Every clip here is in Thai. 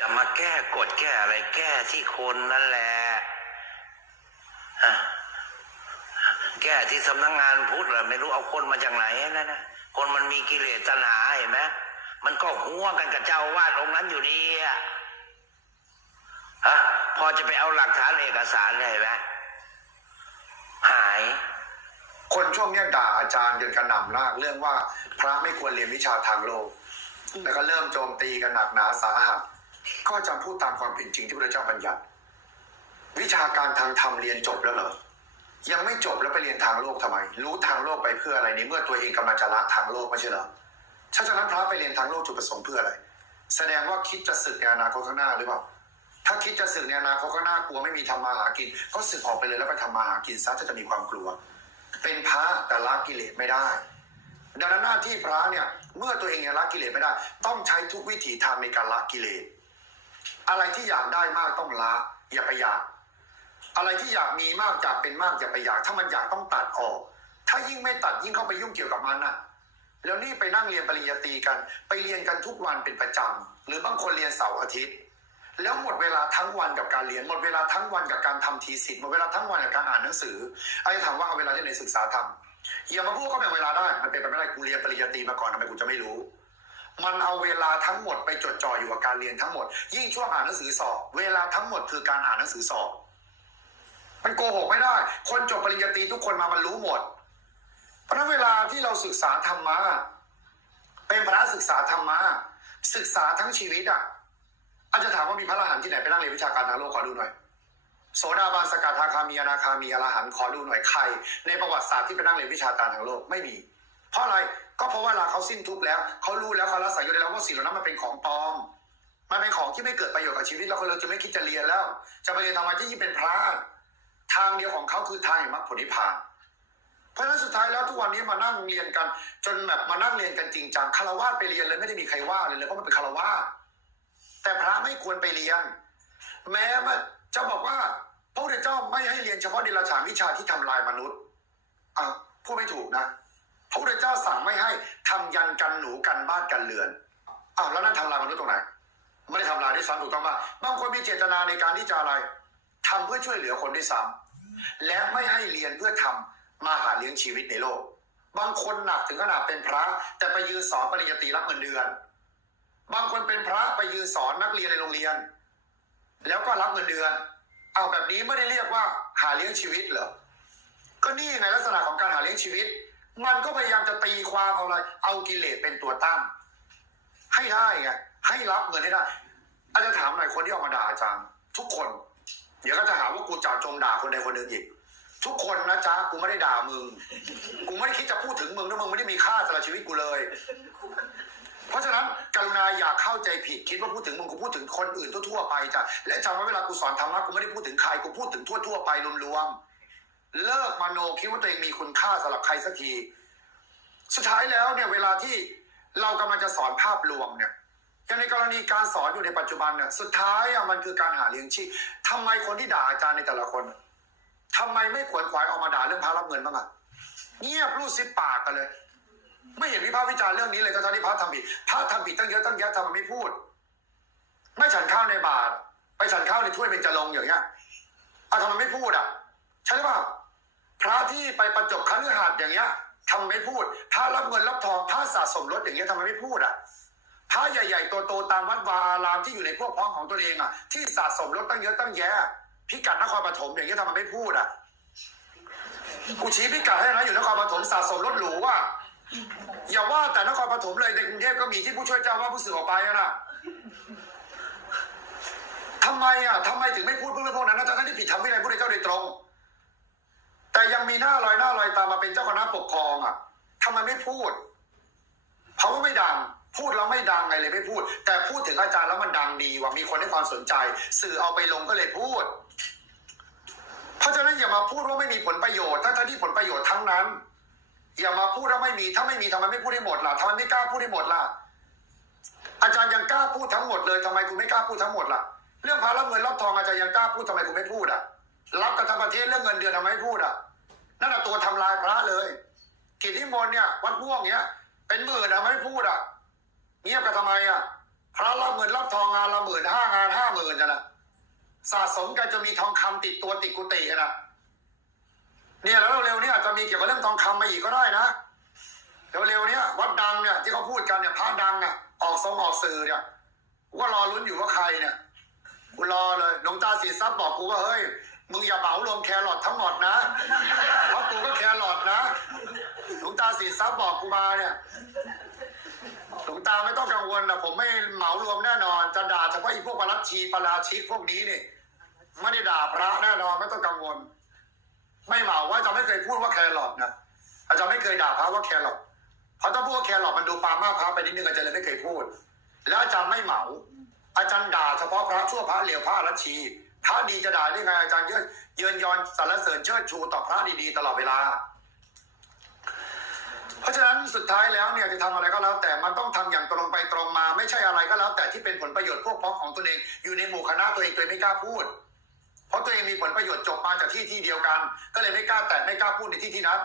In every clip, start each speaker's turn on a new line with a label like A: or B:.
A: อย่ามาแก้กฎแก้อะไรแก้ที่คนนั่นแหละแก้ที่สำนักงานพุทธเหรอไม่รู้เอาคนมาจากไหนนั่นะคนมันมีกิเลสตัณหาเห็นไหมมันก็หัวกันกับเจ้าวาดองค์นั้นอยู่ดีอะฮะพอจะไปเอาหลักฐานเอกสารเลยเห็นไหมหาย
B: คนช่วงเนี้ยด่าอาจารย์จนกระหน่ำมากเรื่องว่าพระไม่ควรเรียนวิชาทางโลก แล้วก็เริ่มโจมตีกันหนักหนาสาหัส ก็อาจารย์พูดตามความเป็นจริงที่พระเจ้าบัญญัติ วิชาการทางธรรมเรียนจบแล้วเหรอยังไม่จบแล้วไปเรียนทางโลกทำไม รู้ทางโลกไปเพื่ออะไรในเมื่อตัวเองกำลังจะละทางโลกไม่ใช่เหรอถ้าฉะนั้นพระไปเรียนทางโลกจุดประสงค์เพื่ออะไร แสดงว่าคิดจะศึกในอนาคตข้างหน้าหรือเปล่าถ้าคิดจะศึกในอนาคตข้างหน้ากลัวไม่มีทำมาหากิน ก็ศึกออกไปเลยแล้วไปทำมาหากินซะถ้าจะมีความกลัว เป็นพระแต่ละกิเลสไม่ได้ดังนั้นหน้าที่พระเนี่ยเมื่อตัวเองยังละกิเลสไม่ได้ ต้องใช้ทุกวิถีทางในการละกิเลส อะไรที่อยากได้มากต้องละอย่าไปอยาก อะไรที่อยากมีมากอยากเป็นมากอย่าไปอยาก ถ้ามันอยากต้องตัดออก ถ้ายิ่งไม่ตัดยิ่งเข้าไปยุ่งเกี่ยวกับมันน่ะ แล้วนี่ไปนั่งเรียนปริญญาตรีกัน ไปเรียนกันทุกวันเป็นประจำหรือบางคนเรียนเสาร์อาทิตย์ แล้วหมดเวลาทั้งวันกับการเรียนหมดเวลาทั้งวันกับการทำทีสิทธิ์หมดเวลาทั้งวันกับการอ่านหนังสือไอ้ถามว่าเอาเวลาที่ไหนศึกษาทำอย่ามาพูดก็แบ่งเวลาได้มันเป็นไปไม่ได้กูเรียนปริญญาตรีมาก่อนทำไมกูจะไม่รู้ มันเอาเวลาทั้งหมดไปจดจ่ออยู่กับการเรียนทั้งหมด ยิ่งช่วงอ่านหนังสือสอบ เวลาทั้งหมดคือการอ่านหนังสือสอบ มันโกหกไม่ได้ คนจบปริญญาตรีทุกคนมามันรู้หมด เพราะนั้นเวลาที่เราศึกษาธรรมะเป็นพระศึกษาธรรมะศึกษาทั้งชีวิตอะอาจจะถามว่ามีพระอรหันต์ที่ไหนไปนั่งเรียนวิชาการทางโลกขอดูหน่อยโสดาบันสกทาคามีอนาคามีอรหันต์ขอดูหน่อยใคร ในประวัติศาสตร์ที่ไปนั่งเรียนวิชาการทางโลกไม่มี เพราะอะไร ก็เพราะว่าเวลาเขาสิ้นทุกข์แล้วเขารู้แล้วเขาละสายอยู่แล้วว่าสิ่งเหล่านั้นมันเป็นของปลอม มันเป็นของที่ไม่เกิดประโยชน์กับชีวิตแล้วเขาเลยจะไม่คิดจะเรียนแล้ว จะไปเรียนทำไมที่ยิ่งเป็นพระทางเดียวของเขาคือทางแห่งมรรคผลนิพพานเพราะฉะนั้นสุดท้ายแล้วทุกวันนี้มานั่งเรียนกัน จนแบบมานั่งเรียนกันจริงจังคารวะไปเรียนเลยไม่ได้มีใครว่าเลยเลยเพราะมันเป็นคารวะแต่พระไม่ควรไปเรียน แม้ว่าจะบอกว่าพระพุทธเจ้าไม่ให้เรียนเฉพาะเดรัจฉานวิชาที่ทำลายมนุษย์อะพูดไม่ถูกนะ พระพุทธเจ้าสั่งไม่ให้ทำยันกันหนูกันบ้านกันเรือนอ้าวแล้วนั่นทำลายมนุษย์ตรงไหนไม่ได้ทำลายด้วยซ้ำถูกต้องป่ะบางคนมีเจตนาในการที่จะอะไรทำเพื่อช่วยเหลือคนด้วยซ้ำและไม่ให้เรียนเพื่อทำมาหาเลี้ยงชีวิตในโลก บางคนหนักถึงขนาดเป็นพระ แต่ไปยืนสอนปริญญาตรีรับเงินเดือน บางคนเป็นพระไปยืนสอนนักเรียนในโรงเรียน แล้วก็รับเงินเดือน เอาแบบนี้ไม่ได้เรียกว่าหาเลี้ยงชีวิตเหรอก็นี่ไงลักษณะของการหาเลี้ยงชีวิต มันก็พยายามจะตีความเอาอะไร เอากิเลสเป็นตัวตั้ง ให้ได้ไงให้รับเงินให้ได้ อาจารย์ถามหน่อยคนที่ออกมาด่าอาจารย์ ทุกคน เดี๋ยวก็จะหาว่ากูเจาจงด่าคนใดคนหนึ่งอีก ทุกคนนะจ๊ะกูไม่ได้ด่ามึง กูไม่ได้คิดจะพูดถึงมึงนะมึงไม่ได้มีค่าสำหรับชีวิตกูเลย เพราะฉะนั้นกรุณาอย่าเข้าใจผิดคิดว่าพูดถึงมึงกูพูดถึงคนอื่นทั่วๆไปจ้ะและจำไว้เวลากูสอนธรรมะกูไม่ได้พูดถึงใครกูพูดถึงทั่วๆไปรวมๆ เลิกมโนคิดว่าตัวเองมีคุณค่าสำหรับใครสักที สุดท้ายแล้วเนี่ยเวลาที่เรากำลังจะสอนภาพรวมเนี่ยอย่างในกรณีการสอนอยู่ในปัจจุบันเนี่ยสุดท้ายอะมันคือการหาเลี้ยงชีพทำไมคนที่ด่าอาจารย์ในแต่ละคนทำไมไม่ขวนขวายออกมาด่าเรื่องพระรับเงินบ้างอะเงียบรูดซิปปากกันเลย ไม่เห็นวิพากษ์วิจารณ์เรื่องนี้เลยทั้งที่พระทำผิดพระทำผิดตั้งเยอะตั้งแยะทำไมไม่พูด ไม่ฉันข้าวในบาตรไปฉันข้าวในถ้วยเป็นจะลงอย่างเงี้ยอะทำไมไม่พูดอะใช่หรือเปล่า พระที่ไปประจบคฤหัสถ์อย่างเงี้ยทำไมไม่พูดพระรับเงินรับทองพระสะสมรถอย่างเงี้ยทำไมไม่พูดอะพระใหญ่ๆโตๆตามวัดวาอารามที่อยู่ในพวกพ้องของตัวเองอะ ที่สะสมรถตั้งเยอะตั้งแยะพิกัดนครปฐมอย่างเงี้ยทำไมไม่พูดอะกูชี้พิกัดให้นะอยู่นครปฐมสะสมรถหรูอะอย่าว่าแต่นครปฐมเลยในกรุงเทพก็มีที่ผู้ช่วยเจ้าว่าผู้สื่อออกไปนะทำไมอะทำไมถึงไม่พูดเรื่องพวกนั้นนะทั้งที่ผิดธรรมวินัยพระเจ้าโดยตรง แต่ยังมีหน้าลอยหน้าลอยตามมาเป็นเจ้าคณะปกครองอะทำไมไม่พูดเพราะว่าไม่ดัง พูดแล้วไม่ดังไงเลยไม่พูด แต่พูดถึงอาจารย์แล้วมันดังดีว่ามีคนให้ความสนใจ สื่อเอาไปลงก็เลยพูด เพราะฉะนั้นอย่ามาพูดว่าไม่มีผลประโยชน์ทั้งที่ผลประโยชน์ทั้งนั้น อย่ามาพูดว่าไม่มีถ้าไม่มีทำไมไม่พูดให้หมดล่ะทำไมไม่กล้าพูดให้หมดล่ะอาจารย์ยังกล้าพูดทั้งหมดเลยทำไมคุณไม่กล้าพูดทั้งหมดล่ะ เรื่องพารับเงินรับทองอาจารย์ยังกล้าพูดทำไมคุณไม่พูดอะ รับกันทั้งประเทศเรื่องเงินเดือนทำไมพูดอะนั่นแหะตัวทำลายพระเลยกิจนิมนต์เนี่ยวัดพ่วงเนี้ย เป็นหมื่นอะไมพูดอะเงียบกันทำไมอะพระรับเงินรับทองงานละหมื่นห้างานอะนะสะสมกันจะมีทองคำติดตัวติดกุฏิอะนะเนี่ยแล้วเร็วๆนี้อาจจะมีเกี่ยวกับเรื่องทองคำมาอีกก็ได้นะเร็วๆเนี้ยวัดดังเนี่ยที่เขาพูดกันเนี่ยพระดังอะออกทรงออกสื่อเนี่ยกูก็รอลุ้นอยู่ว่าใครเนี่ยกูรอเลยหลวงตาสีทรัพย์บอกกูว่าเฮ้ย มึงอย่าเหมารวมแครอททั้งหมดนะเพราะกูก็แครอทนะหลวงตาสีทรัพย์บอกกูมาเนี่ยหลวงตาไม่ต้องกังวลนะผมไม่เหมารวมแน่นอน จะด่าเฉพาะอีพวกปรัชชีปราชิกพวกนี้นี่ไม่ได้ด่าพระแน่นอนไม่ต้องกังวล ไม่เหมาว่าจะไม่เคยพูดว่าแครอทนะอาจารย์ไม่เคยด่าพระว่าแครอทเพราะถ้าพูดว่าแครอทมันดูปามาพระไปนิดนึงอาจารย์เลยไม่เคยพูด แล้วอาจารย์ไม่เหมา อาจารย์ด่าเฉพาะพระชั่วพระเหลวพระรัชชี พระดีจะด่าได้ไงอาจารย์เยอะเยินยอนสรรเสริญเชิดชูต่อพระดีๆตลอดเวลา เพราะฉะนั้นสุดท้ายแล้วเนี่ยจะทำอะไรก็แล้ว แต่มันต้องทำอย่างตรงไปตรงมา ไม่ใช่อะไรก็แล้ว แต่ที่เป็นผลประโยชน์พวกพ้องของตัวเอง อยู่ในหมู่คณะตัวเองตัวเองไม่กล้าพูด เพราะตัวเองมีผลประโยชน์จบมาจากที่ที่เดียวกัน ก็เลยไม่กล้าแตะไม่กล้าพูดในที่ที่นั้น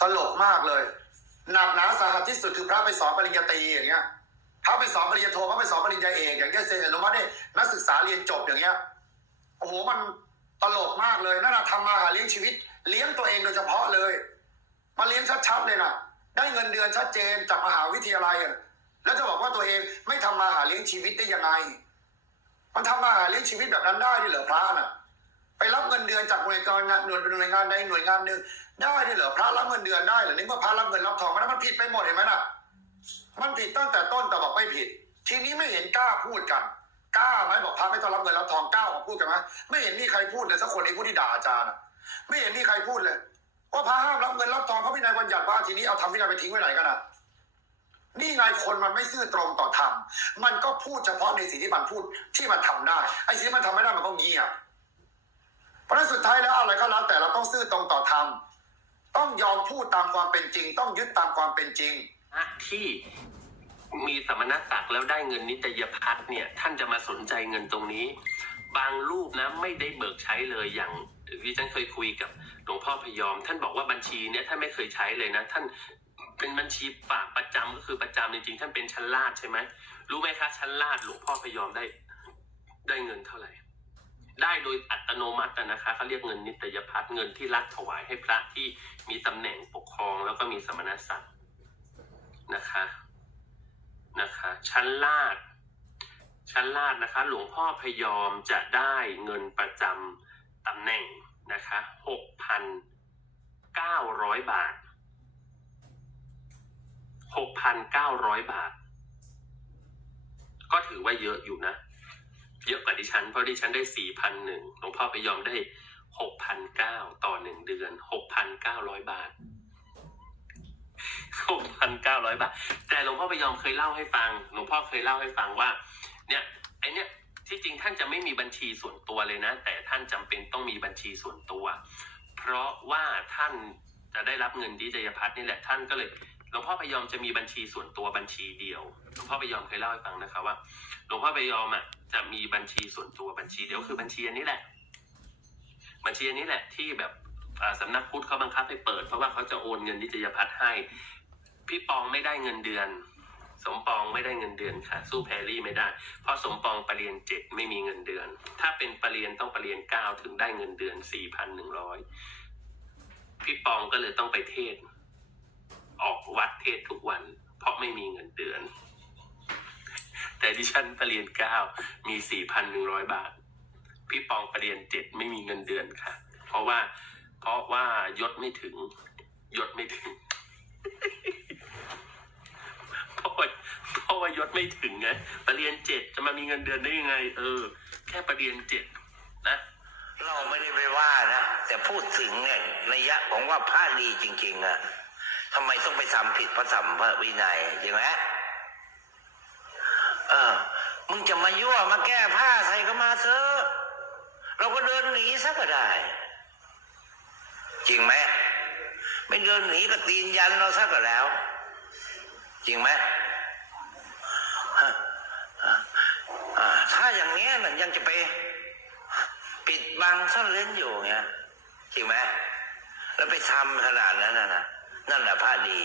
B: ตลกมากเลยหนักหนาสาหัสที่สุดคือพระไปสอนปริญญาตรีอย่างเงี้ย พระไปสอนปริญญาโทพระไปสอนปริญญาเอกอย่างเงี้ยเซ็นอนุมัติให้นักศึกษาเรียนจบอย่างเงี้ยโอ้โหมันตลกมากเลยนั่นนะทำมาหาเลี้ยงชีวิต เลี้ยงตัวเองโดยเฉพาะเลย มาเลี้ยงชัดๆเลยนะได้เงินเดือนชัดเจนจากมหาวิทยาลัยแล้วจะบอกว่าตัวเองไม่ทำมาหาเลี้ยงชีวิตได้ยังไง มันทำมาหาเลี้ยงชีวิตแบบนั้นได้ด้วยเหรอพระน่ะ ไปรับเงินเดือนจากหน่วยงานหน่วยหน่วยงานใดหน่วยงานหนึ่งได้ด้วยเหรอพระรับเงินเดือนได้เหรอนี่เมื่อพระรับเงินรับทองมันมันผิดไปหมดเห็นไหมน่ะ มันผิดตั้งแต่ต้นแต่บอกไม่ผิด ทีนี้ไม่เห็นกล้าพูดกันกล้าไหมบอกพระไม่ต้องรับเงินรับทองกล้าออกพูดกันไหมไม่เห็นมีใครพูดเลยสักคนในผู้ที่ด่าอาจารย์อะไม่เห็นมีใครพูดเลยว่าพระห้ามรับเงินรับทองพระวินัยบัญญัติว่าทีนี้เอาทำวินัยไปทิ้งไว้ไหนกันอะนี่ไงคนมันไม่ซื่อตรงต่อธรรมมันก็พูดเฉพาะในสิ่งที่มันพูดที่มันทำได้ไอ้สิ่งที่มันทำไม่ได้มันก็เงียบเพราะนั้นสุดท้ายแล้วอะไรก็แล้วแต่เราต้องซื่อตรงต่อธรรมต้องยอมพูดตามความเป็นจริง ต้องยึดตามความเป็นจริง
C: พระที่มีสมณศักดิ์แล้วได้เงินนิตยพัฒน์เนี่ย ท่านจะมาสนใจเงินตรงนี้ บางรูปนะไม่ได้เบิกใช้เลยอย่างที่ฉันเคยคุยกับหลวงพ่อพยอม ท่านบอกว่าบัญชีเนี่ยท่านไม่เคยใช้เลยนะ ท่านเป็นบัญชีฝากประจำก็คือประจำจริงๆ ท่านเป็นชั้นลาดใช่ไหมรู้ไหมคะชั้นลาดหลวงพ่อพยอมได้ ได้เงินเท่าไหร่ ได้โดยอัตโนมัตินะคะเขาเรียกเงินนิตยพัฒน์เงินที่รัฐถวายให้พระที่มีตำแหน่งปกครอง แล้วก็มีสมณศักดิ์ นะคะนะคะชั้นลาด ชั้นลาดนะคะ หลวงพ่อพยอมจะได้เงินประจำตำแหน่งนะคะหกพันเก้าร้อยบาทหกพันเก้าร้อยบาท ก็ถือว่าเยอะอยู่นะ เยอะกว่าดิฉัน เพราะดิฉันได้สี่พันหนึ่งหลวงพ่อพยอมได้หกพันเก้าต่อหนึ่งเดือนหกพันเก้าร้อยบาท หกพันเก้าร้อยบาท แต่หลวงพ่อพยอมเคยเล่าให้ฟัง หลวงพ่อเคยเล่าให้ฟังว่า เนี่ยไอเนี่ยที่จริงท่านจะไม่มีบัญชีส่วนตัวเลยนะ แต่ท่านจำเป็นต้องมีบัญชีส่วนตัว เพราะว่าท่านจะได้รับเงินดิจยพัฒน์นี่แหละท่านก็เลยหลวงพ่อพยอมจะมีบัญชีส่วนตัวบัญชีเดียว หลวงพ่อพยอมเคยเล่าให้ฟังนะคะว่า หลวงพ่อพยอมอะจะมีบัญชีส่วนตัวบัญชีเดียวคือบัญชีอันนี้แหละ บัญชีอันนี้แหละที่แบบ สำนักพุทธเขาบังคับให้เปิด เพราะว่าเขาจะโอนเงินนิตยพัฒน์ให้ พี่ปองไม่ได้เงินเดือน สมปองไม่ได้เงินเดือนค่ะ สู้แพรรี่ไม่ได้ เพราะสมปองปรริญญาเจ็ดไม่มีเงินเดือน ถ้าเป็นปรริญญาต้องปรริญญาเก้าถึงได้เงินเดือนสี่พันหนึ่งร้อยพี่ปองก็เลยต้องไปเทศ ออกวัดเทศทุกวัน เพราะไม่มีเงินเดือน แต่ดิฉันปรริญญาเก้ามีสี่พันหนึ่งร้อยบาท พี่ปองปรริญญาเจ็ดไม่มีเงินเดือนค่ะ เพราะว่า เพราะว่ายศไม่ถึง ยศไม่ถึงเพราะว่าเพราะว่ายศไม่ถึงไงปรริญญาเจ็ดจะมามีเงินเดือนได้ยังไง เออ แค่ปรริญญาเจ็ดนะ
A: เราไม่ได้ไปว่านะแต่พูดถึงเนี่ยนัยยะของว่าพระดีจริง ๆอะทำไมต้องไปทำผิดพระธรรมพระวินัยจริงไหมเออ มึงจะมายั่วมาแก้ผ้าใส่ก็มาเถอะเราก็เดินหนีซะก็ได้ จริงไหมไม่เดินหนีก็ตีนยันเราซะก็แล้ว จริงไหมถ้าอย่างนี้ยน่ะยังจะไป ปิดบังซ่อนเร้นอยู่เงี้ยจริงไหมแล้วไปทำขนาดนั้นนะนั่นแหละพระดี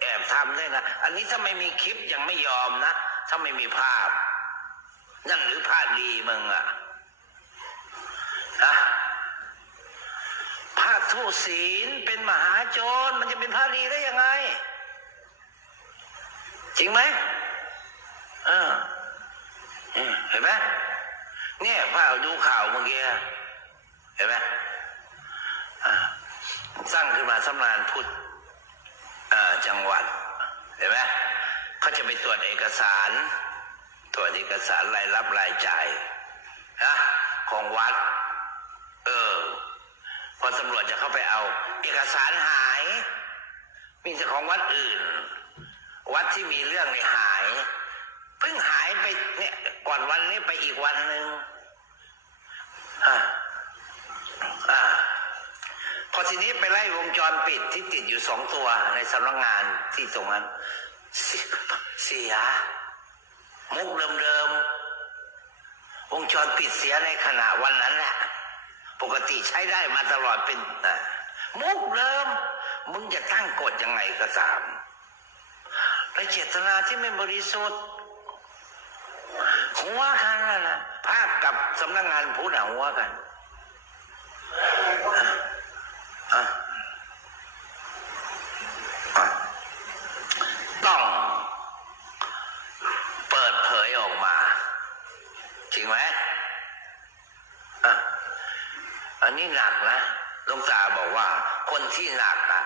A: แอบทำได้นะอันนี้ถ้าไม่มีคลิปยังไม่ยอมนะถ้าไม่มีภาพ นั่นหรือพระดีมึงอะอะ พระทุศีลเป็นมหาโจรมันจะเป็นพระดีได้ยังไง จริงไหมเออเห็นไหมเนี่ยพาดูข่าวเมื่อกี้เห็นไหมสร้างขึ้นมาสำนานพุทธจังหวัด เห็นไหมเขาจะไปตรวจเอกสาร ตรวจเอกสารรายรับรายจ่ายนะของวัด เออ พอตำรวจจะเข้าไปเอา เอกสารหาย มีแต่ของวัดอื่น วัดที่มีเรื่องเนี่ยหาย เพิ่งหายไปเนี่ยก่อนวันนี้ไปอีกวันหนึ่งอ่าอ่าพอทีนี้ไปไล่วงจรปิดที่ติดอยู่สองตัวในสำนักงานที่ตรงนั้นเสียมุกเดิมๆวงจรปิดเสียในขณะวันนั้นแหละ ปกติใช้ได้มาตลอดเป็นนะมุกเริ่ม มึงจะตั้งกฎยังไงก็ตามและเจตนาที่ไม่บริสุทธิ์หัวกันนะนะภาคกับสำนักงานผู้หนาหัวกันอะอะอะต้อง เปิดเผยออกมา จริงไหมอะ อันนี้หนักนะลวงตาบอกว่า คนที่หนักอะ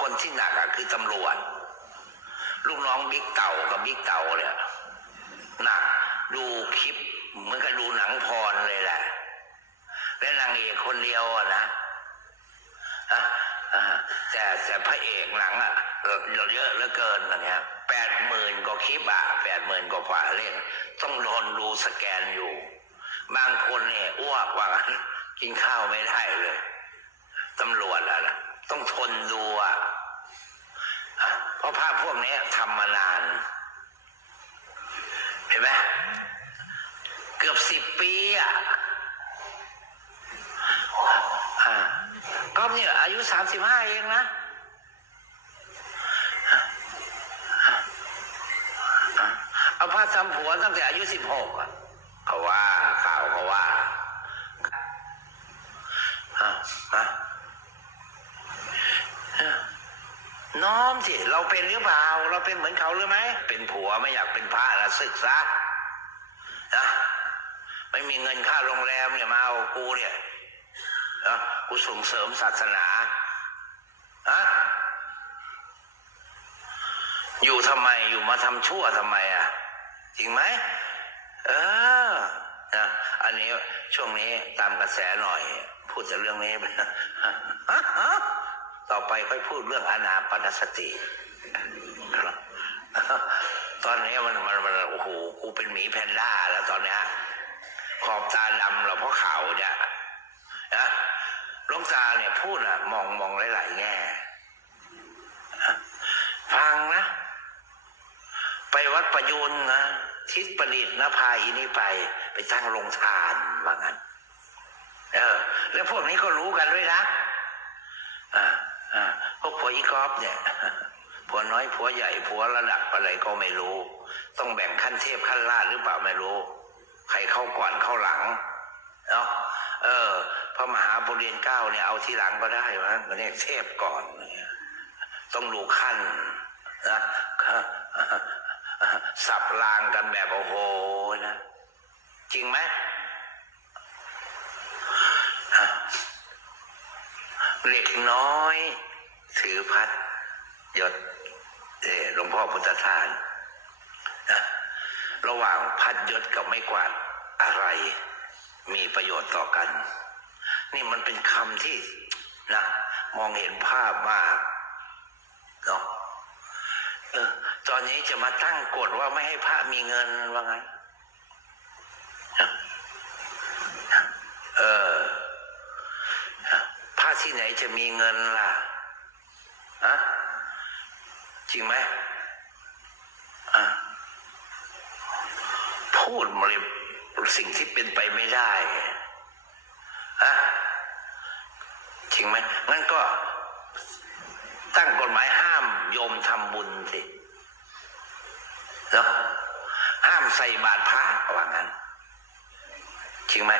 A: คนที่หนักอะคือตำรวจ ลูกน้องบิ๊กเต่ากับบิ๊กเต่าเนี่ยหนักดูคลิปเหมือนกับดูหนังพรเลยแหละ และนางเอกคนเดียวอะนะะะแต่แต่พระเอกหนังอะเออเยอะเหลือเกินอย่างเงี้ยแปดหมื่นกว่าคลิปอะแปดหมื่นกว่าฝ่าเล่นต้องทนดูสแกนอยู่ บางคนเนี่ยอ้วกว่างั้น กินข้าวไม่ได้เลยตำรวจอะนะต้องทนดูอะเพราะภาพพวกนี้ทำมานาน เห็นไหมเกือบสิบปีอะก๊อฟเนี่ยอายุสามสิบห้าเองนะอะอะเอาพาทำผัวตั้งแต่อายุสิบหกอะเขาว่าข่าวเขาว่า อะอะน้อมสิเราเป็นหรือเปล่า เราเป็นเหมือนเขาหรือไหมเป็นผัวไม่อยากเป็นพระนะศึกซะนะไม่มีเงินค่าโรงแรมเนี่ยมาเอากูเนี่ยนะกูส่งเสริมศาสนาฮะอยู่ทำไมอยู่มาทำชั่วทำไมอะจริงไหมเออนะอันนี้ช่วงนี้ตามกระแสหน่อย พูดแต่เรื่องนี้ฮะฮะต่อไปค่อยพูดเรื่องอนาปนสติตอนนี้มันมันมันโอ้โหกูเป็นหมีแพนด้าแล้วตอนนี้ขอบตาดำแล้วเพราะข่าวเนี่ยนะลงตาเนี่ยพูดอะมองมองหลายๆแง่ฟังนะ ไปวัดประยุนนะทิศประดิษฐ์นะพาอีนี่ไป ไปตั้งโรงทานว่างั้น เออ แล้วพวกนี้ก็รู้กันด้วยนะอ่าอ่าพวกผัวอีกอฟเนี่ยผัวน้อยผัวใหญ่ผัวระดับอะไรก็ไม่รู้ ต้องแบ่งขั้นเทพขั้นล่าหรือเปล่าไม่รู้ ใครเข้าก่อนเข้าหลังเนาะเออพระมหาบุเรียนเก้าเนี่ยเอาทีหลังก็ได้วะมันเนี่ยเทพก่อนต้องดูขั้นนะสับรางกันแบบโอ้โหนะ จริงไหมฮะ เล็กน้อย ถือพัดยศเออหลวงพ่อพุทธทาสนะระหว่างพัดยศกับไม่กวาดอะไร มีประโยชน์ต่อกัน นี่มันเป็นคำที่นะมองเห็นภาพมากเนาะเออตอนนี้จะมาตั้งกฎว่าไม่ให้พระมีเงินว่างั้นเออ ที่ไหนจะมีเงินล่ะฮะจริงไหมอะพูดมาเลยสิ่งที่เป็นไปไม่ได้ฮะจริงไหมงั้นก็ตั้งกฎหมายห้ามโยมทำบุญสิเนาะห้ามใส่บาตรพระว่างั้น จริงไหม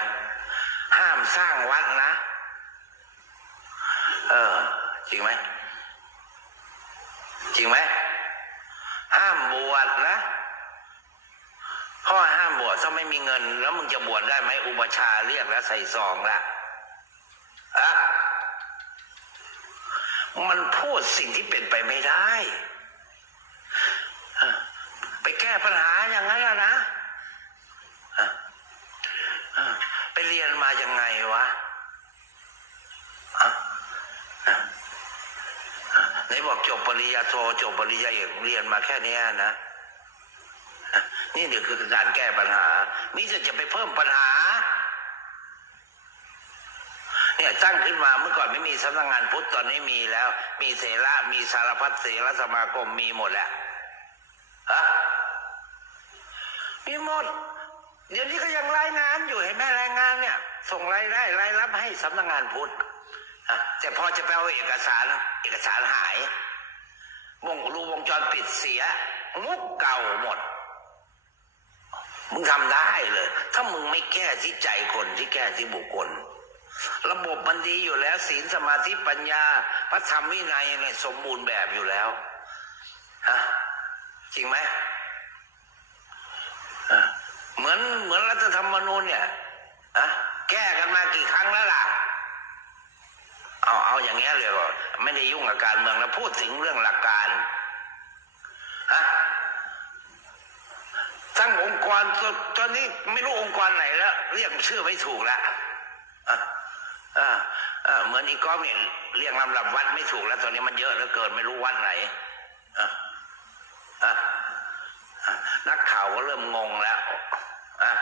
A: ห้ามสร้างวัดนะ เออ จริงไหม จริงไหม ห้ามบวชนะพ่อห้ามบวชถ้าไม่มีเงิน แล้วมึงจะบวชได้ไหมอุปชาเรียกแล้วใส่ซองละอะมันพูดสิ่งที่เป็นไปไม่ได้อะไปแก้ปัญหาอย่างนั้นอะนะอะอะไปเรียนมายังไงวะ ไหนบอกจบปริญญาโทจบปริญญาเอกเรียนมาแค่นี้นะนี่เดี๋ยวคือการแก้ปัญหา มิจะจะไปเพิ่มปัญหา เนี่ยตั้งขึ้นมาเมื่อก่อนไม่มีสำนักงานพุทธตอนนี้มีแล้ว มีเสระมีสารพัดเสรสมาคมมีหมดแล้วฮะมีหมด เดี๋ยวนี้ก็ยังรายงานอยู่เห็นไหมรายงานเนี่ย ส่งรายได้รายรับให้สำนักงานพุทธ แต่พอจะไปเอาเอกสาร เอกสารหายวงรูวงจรปิดเสีย มุกเก่าหมด มึงทำได้เลย ถ้ามึงไม่แก้ที่ใจคนที่แก้ที่บุคคล ระบบมันดีอยู่แล้ว ศีลสมาธิปัญญา พระธรรมวินัยเนี่ยสมบูรณ์แบบอยู่แล้วฮะจริงไหมเหมือนเหมือนรัฐธรรมนูญเนี่ยอะแก้กันมากี่ครั้งแล้วล่ะ เอาเอาอย่างเงี้ยเลยก็ไม่ได้ยุ่งกับการเมืองแล้วพูดถึงเรื่องหลักการฮะทั้งองค์กรตอนตอนนี้ไม่รู้องค์กรไหนแล้ว เรียกชื่อไม่ถูกแล้วอะอะอะเหมือนอีกอฟเนี่ยเรียกลำดับวัดไม่ถูกแล้ว ตอนนี้มันเยอะเหลือเกินไม่รู้วัดไหนอะอะอะนักข่าวก็เริ่มงงแล้วอะ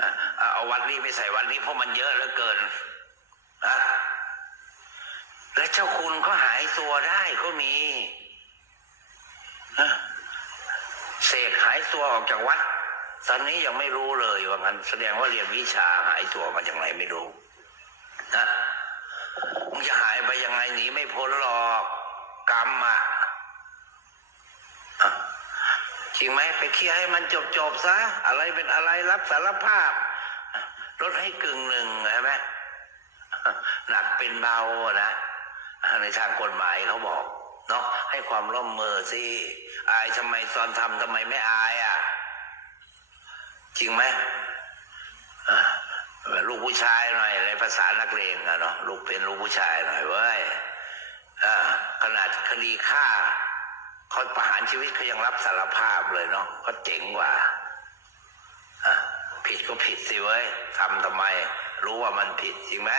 A: อะอะเอาวัดนี้ไปใส่วัดนี้เพราะมันเยอะเหลือเกิน อะ และเจ้าคุณก็หายตัวได้ก็มีอะเสกหายตัวออกจากวัด ตอนนี้ยังไม่รู้เลยว่างั้นแสดงว่าเรียนวิชาหายตัวมาจากไหนไม่รู้นะมึงจะหายไปยังไงหนีไม่พ้นหรอกกรรมอะอะจริงไหมไปเคลียร์ให้มันจบจบๆซะ อะไรเป็นอะไรรับสารภาพอะลดให้กึ่งหนึ่งใช่ไหมอะหนักเป็นเบานะอะ ในทางกฎหมายเขาบอกเนาะให้ความร่วมมือสิอายทำไมตอนทำทำไมไม่อายอะ จริงไหมลูกผู้ชายหน่อยในภาษานักเลงอะเนาะลูกเป็นลูกผู้ชายหน่อยเว้ยขนาดคดีฆ่าเขาประหารชีวิตเขายังรับสารภาพเลยเนาะเขาเจ๋งกว่าผิดก็ผิดสิเว้ยทำทำไม รู้ว่ามันผิดจริงไหม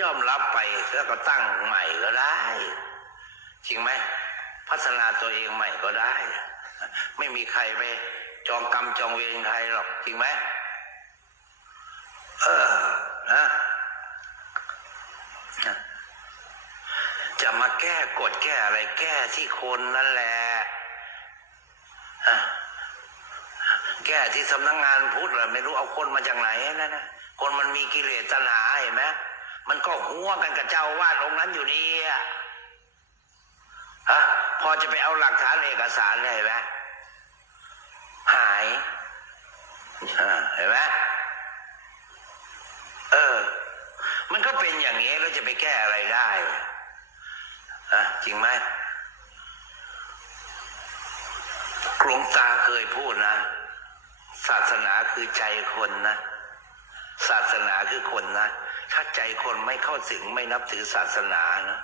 A: ยอมรับไปแล้วก็ตั้งใหม่ก็ได้ จริงไหม พัฒนาตัวเองใหม่ก็ได้ ไม่มีใครไปจองกรรมจองเวรใครหรอก จริงไหมเออนะจะมาแก้กฎแก้อะไรแก้ที่คนนั่นแหละอะแก้ที่สำนักงานพุทธเหรอไม่รู้เอาคนมาจากไหนนั่นนะคนมันมีกิเลสตัณหาเห็นไหม มันก็หัวกันกับเจ้าวาดองค์นั้นอยู่ดีอะฮะพอจะไปเอาหลักฐานเอกสารเห็นไหมหายอ่าเห็นไหมเออ มันก็เป็นอย่างนี้แล้วจะไปแก้อะไรได้อะจริงไหมหลวงตาเคยพูดนะ ศาสนาคือใจคนนะ ศาสนาคือคนนะ ถ้าใจคนไม่เข้าถึงไม่นับถือศาสนานะ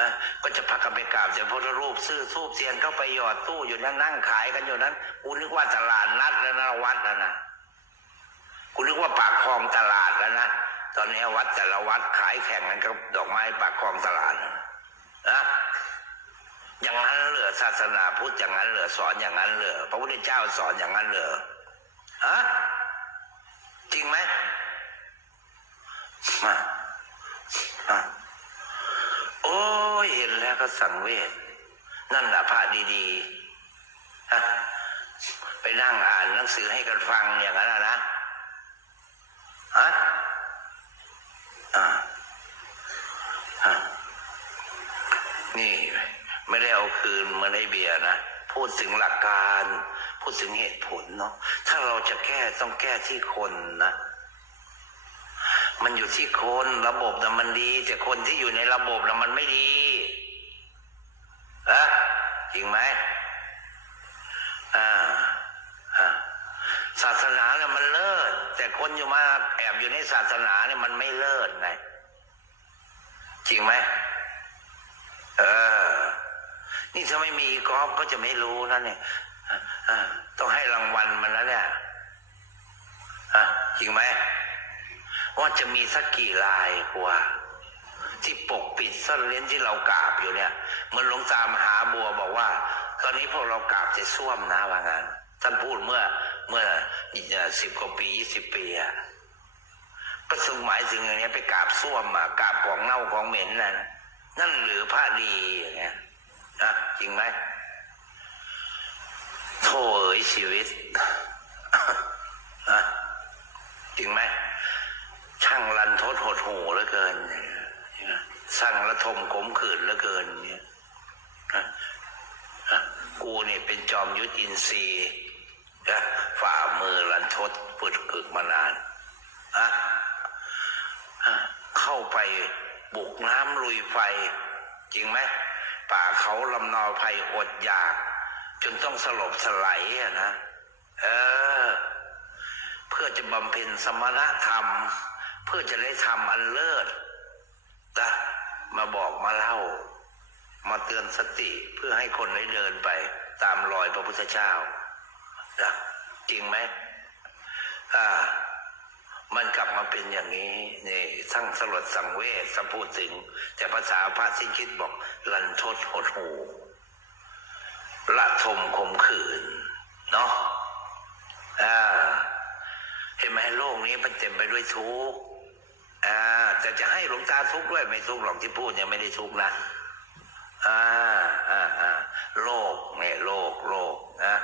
A: อะก็จะพักกันไปกราบแต่พระรูปซื้อทูบเทียนเข้าไปหยอดตู้อยู่นั้นนั่งขายกันอยู่นั้นกูนึกว่าตลาดนัดแล้วนะวัดแล้วนะกูนึกว่าปากคลองตลาดแล้วนะตอนนี้วัดแต่ละวัดขายแข่งกันกับดอกไม้ปากคลองตลาดนะอย่างนั้นเหรอศาสนาพุทธอย่างนั้นเหรอสอนอย่างนั้นเหรอพระพุทธเจ้าสอนอย่างนั้นเหรอฮะจริงไหม มาอะโอ้ยเห็นแล้วก็สังเวชนั่นแหละพระดีๆฮะไปนั่งอ่านหนังสือให้กันฟังอย่างนั้นนะฮะอ่าฮะนี่ไม่ได้เอาคืนมาได้เบียนะ พูดถึงหลักการ พูดถึงเหตุผลเนาะถ้าเราจะแก้ต้องแก้ที่คนนะ มันอยู่ที่คนระบบนะมันดี แต่คนที่อยู่ในระบบนะมันไม่ดีอะจริงไหมอ่าอ่าศาสนาเนี่ยมันเลิศแต่คนอยู่มาแอบอยู่ในศาสนาเนี่ยมันไม่เลิศไงจริงไหมเออ นี่ถ้าไม่มีกอล์ฟก็จะไม่รู้นะเนี่ยอะอะต้องให้รางวัลมันแล้วเนี่ยอะจริงไหม ว่าจะมีสักกี่ลายกว่าที่ปกปิดซ่อนเล้นที่เรากราบอยู่เนี่ยเหมือนหลวงตามหาบัวบอกว่า ตอนนี้พวกเรากราบจะส้วมนะว่างั้นท่านพูดเมื่อเมื่อสิบกว่าปียี่สิบปีอะก็สงหมายถึงอย่างเงี้ไปกราบส้วมมากราบของเน่าของเหม็นนั่นนั่นหรือผ้าดีอย่างเงี้ยนะจริงไหมโถ่เอ๋ยชีวิตอะจริงไหม ช่างรันทดหดหูเหลือเกินสร้างระทมขมขื่นเหลือเกินเนี่ยกูเนี่ยเป็นจอมยุทธอินทรีย์ฝ่ามือรันทดปึดกึกมานานอะเข้าไปบุกน้ำลุยไฟ จริงไหมป่าเขาลำนอภัยอดอยาก จนต้องสลบสลายอะนะ เออ เพื่อจะบำเพ็ญสมณธรรม เพื่อจะได้ทำอันเลิศนะมาบอกมาเล่า มาเตือนสติเพื่อให้คนได้เดินไป ตามรอยพระพุทธเจ้านะจริงไหมอ่า มันกลับมาเป็นอย่างนี้นี่ทั้งสลดสังเวชสัมพูดถึง แต่ภาษาพระสิงคิดบอกลันทดหดหูละทมขมขืน เนาะอ่าเห็นไหมโลกนี้มันเต็มไปด้วยทุกข์ อ่าแต่จะให้หลวงตาทุกข์ด้วยไม่ทุกข์หรอกที่พูดยังไม่ได้ทุกข์นะอ่าอ่าอ่าโลกเนี่ยโลกโลกนะ